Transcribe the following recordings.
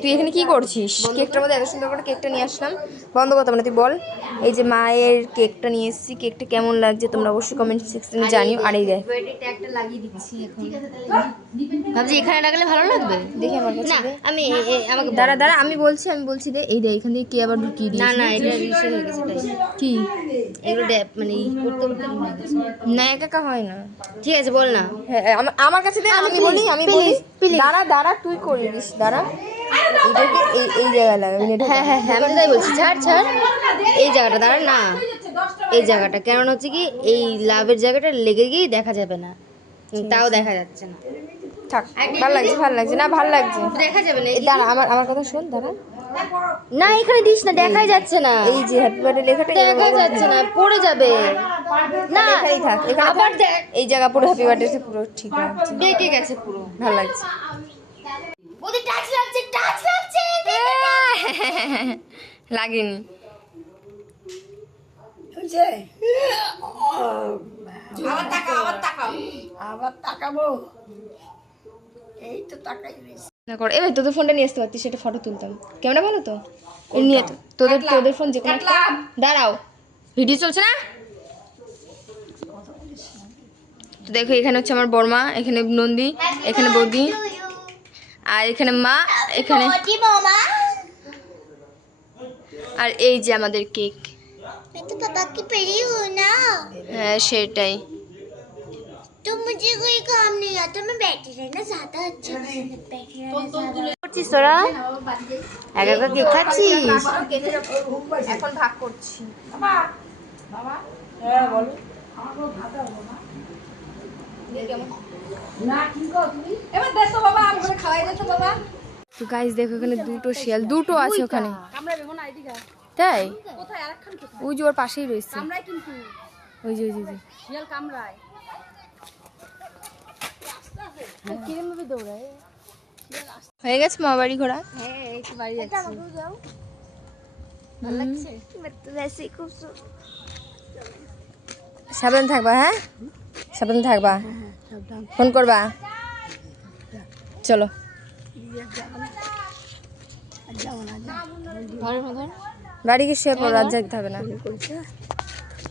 তুই এখানে কি করছিস? কেকটার মধ্যে এত সুন্দর করে কেকটা নিয়ে আসলাম, বন্ধ করতে না তুই বল। এই যে মায়ের কেকটা নিয়ে এসেছি, কেকটা কেমন লাগছে তোমরা অবশ্যই কমেন্ট সেকশনে জানিও। আর এই দেখ ট্যাগটা লাগিয়ে দিচ্ছি এখন। ভাবছি এখানে লাগালে ভালো লাগবে, দেখি আমার কাছে দে। আমি আমাকে দাঁড়া দাঁড়া আমি বলছি দে। এই দে এখান থেকে কি আবার ঢুকিয়ে দিয়েছি। না এটা রিসে হয়ে গেছে তাই কি এগুলো মানে করতে করতে হয়ে গেছে। না একা হয় না। ঠিক আছে বল না। হ্যাঁ আমার কাছে দে, আমি বলি দাঁড়া তুই করিস দাঁড়া। এটাকে এই জায়গায় লাগাবি। হ্যাঁ আমি তো তাই বলছি, ছাড় এই জায়গাটা দাঁড়া না, এই জায়গাটা কেমন হচ্ছে কি এই লাভের জায়গাটা লেগে গিয়ে দেখা যাবে না, তাও দেখা যাচ্ছে না। থাক, ভালো লাগছে না, ভালো লাগছে, দেখা যাবে না। দাঁড়া আমার কথা শোন, দাঁড়া না এখানে দিস না, দেখাই যাচ্ছে না। এই যে হ্যাপি বার্থডে লেখাটা দেখা যাচ্ছে না, পড়ে যাবে না। এখানেই থাক, এখানে আবার দেখ এই জায়গা পুরো হ্যাপি বার্থডে পুরো ঠিক আছে, বেঁকে গেছে পুরো। ভালো লাগছে। ওদের টাচ লাগছে লাগেনি। আবার তাকাবো, এই তো তাকাই রয়েছে। না কর, এবার তোদের ফোনটা নিয়ে আসতে পারতিস, সেটা ফটো তুলতাম। ক্যামেরা ভালো তো নিয়ে তোদের ফোন যে কোনো একটা। দাঁড়াও, ভিডিও চলছে না তো। দেখো এখানে হচ্ছে আমার বড়মা, এখানে নন্দী, এখানে বৌদি, আর এখানে মা, এখানে আর এই যে আমাদের কেক। तो पापा की परी हो ना, হ্যাঁ সেটাই। तो मुझे कोई काम नहीं आता, मैं बैठी रहना ज्यादा अच्छा बैठी रहना। করছিস তোরা একা একা কেক খাচ্ছিস? এখন ভাগ করছি। হ্যাঁ বলো। না কি কর তুমি? এবার দেখো বাবা, আমি করে খাওয়াই যেত বাবা। তো গাইস দেখো এখানে দুটো শিয়াল, দুটো আছে ওখানে। আমরা বেগুন আইদিগা। তাই কোথায় আরেকখান কোথায়? ওই যে ওর পাশেই রয়েছে। আমরাই কিন্তু ওই যে শিয়াল কামড়ায়। কিরম ভাবে দৌড়ায়। হয়ে গেছে মা বাড়ি ঘোরা? হ্যাঁ এই তো বাড়ি যাচ্ছি। ভালো লাগছে? तो वैसे ही खूब সাবধান থাকবা, হ্যাঁ সাবধান থাকবা, ফোন করবা। চলো বাড়ি গিয়ে শুয়ে পড়ো, রাত জাগতে হবে না।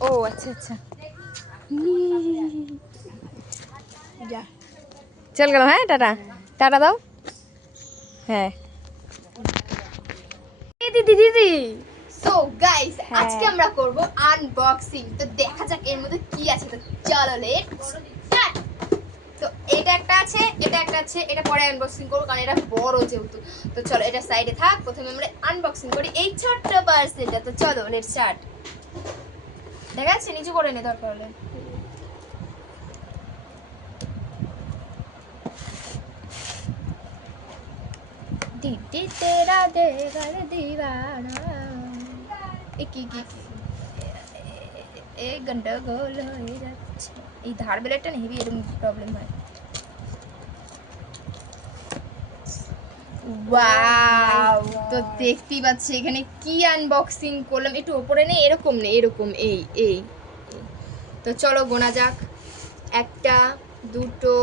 ও আচ্ছা চল গেল। হ্যাঁ টাটা টাটা দাও। হ্যাঁ দিদি। সো গাইস আজকে আমরা করব আনবক্সিং, তো দেখা যাক এর মধ্যে কি আছে। তো চলো লেটস স্টার্ট। তো এটা একটা আছে, এটা পরে আনবক্সিং করব কারণ এটা বড় যেহেতু। তো চলো এটা সাইডে থাক, প্রথমে আমরা আনবক্সিং করি এই ছোট্ট পার্সেলটা। তো চলো লেটস স্টার্ট। দেখা যাচ্ছে নিচু করে নে দরকার হলে। दीदी तेरा देवर दीवाना এই গন্ডগোল হয়ে যাচ্ছে। এই ধার বেলাটা না হেভি এরকম প্রবলেম হয়। ওয়াও, তো দেখতেই পাচ্ছি এখানে কি আনবক্সিং করলাম। একটু ওপরে নেই, এরকম নেই, এরকম এই। তো চলো গোনা যাক। একটা দুটো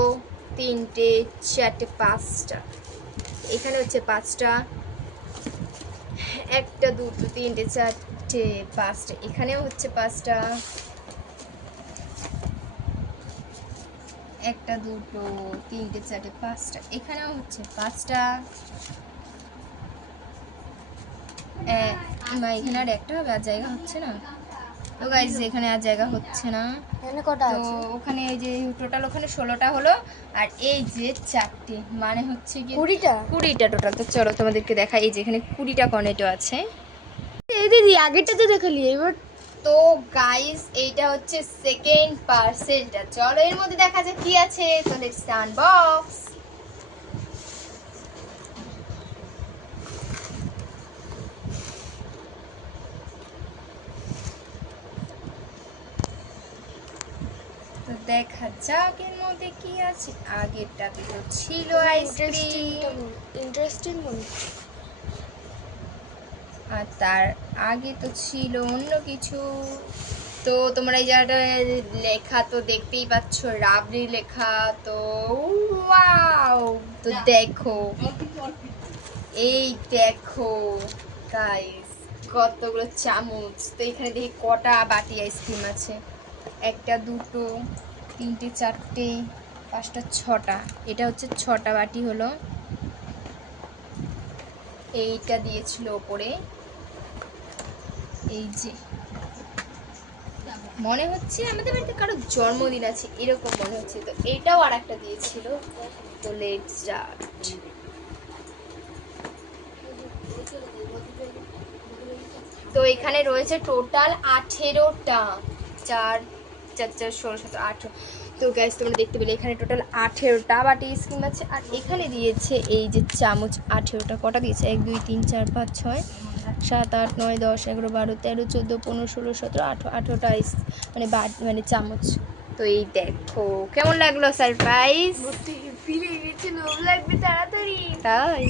তিনটে চারটে পাঁচটা, এখানে হচ্ছে পাঁচটা। একটা দুটো তিনটে চারটে পাঁচটা, এখানেও হচ্ছে পাঁচটা। একটা দুটো তিনটে চারটে পাঁচটা, এখানেও হচ্ছে পাঁচটা। এখানে আর একটা হবে, আর জায়গা হচ্ছে না। তো গাইস এখানে আর জায়গা হচ্ছে না। তো ওখানে এই যে টোটাল ওখানে 16টা হলো, আর এই যে চারটে মানে হচ্ছে কি 20টা টোটাল। তো চলো তোমাদেরকে দেখাই, এই যে এখানে 20টা কর্নেটো আছে। এই দিদি আগেরটা তো দেখালি, এবার তো গাইস এইটা হচ্ছে সেকেন্ড পার্সেলটা। চলো এর মধ্যে দেখা যাক কি আছে। তো লেটস আনবক্স। তো দেখা যাক এর মধ্যে কি আছে। আগেরটাতে তো ছিল আইসক্রিম, ইন্টারেস্টিং আর তার আগে তো ছিল অন্য কিছু। তো তোমরা এই জায়গাটা লেখা তো দেখতেই পাচ্ছ, রাবড়ি লেখা। তো ওয়াও, তো দেখো এই দেখো গাইস কতগুলো চামচ। তো এখানে দেখি কটা বাটি আইসক্রিম আছে, 1 2 3 4 5 6টা। এটা হচ্ছে 6টা বাটি হলো। এইটা দিয়েছিল ওপরে, এই যে মনে হচ্ছে আমাদের বাড়িতে কারো জন্মদিন আছে এরকম মনে হচ্ছে। তো এটাও আর একটা দিয়েছিল। তো লেটস স্টার্ট। তো এখানে রয়েছে টোটাল 18টা, 4 4 4 16 17 18। তো গ্যাস তোমরা দেখতে পেলে এখানে টোটাল 18টা বাটি আইসক্রিম আছে। আর এখানে দিয়েছে এই যে চামচ 18টা। কটা দিয়েছে? 1 2 3 4 5 6 7 8 9 10 11 12 13 14 15 16 17 18, 18টা আইস মানে চামচ। তো এই দেখো কেমন লাগলো সারপ্রাইজ? ফিরে গেছে, লোভ লাগবে তাড়াতাড়ি। তাই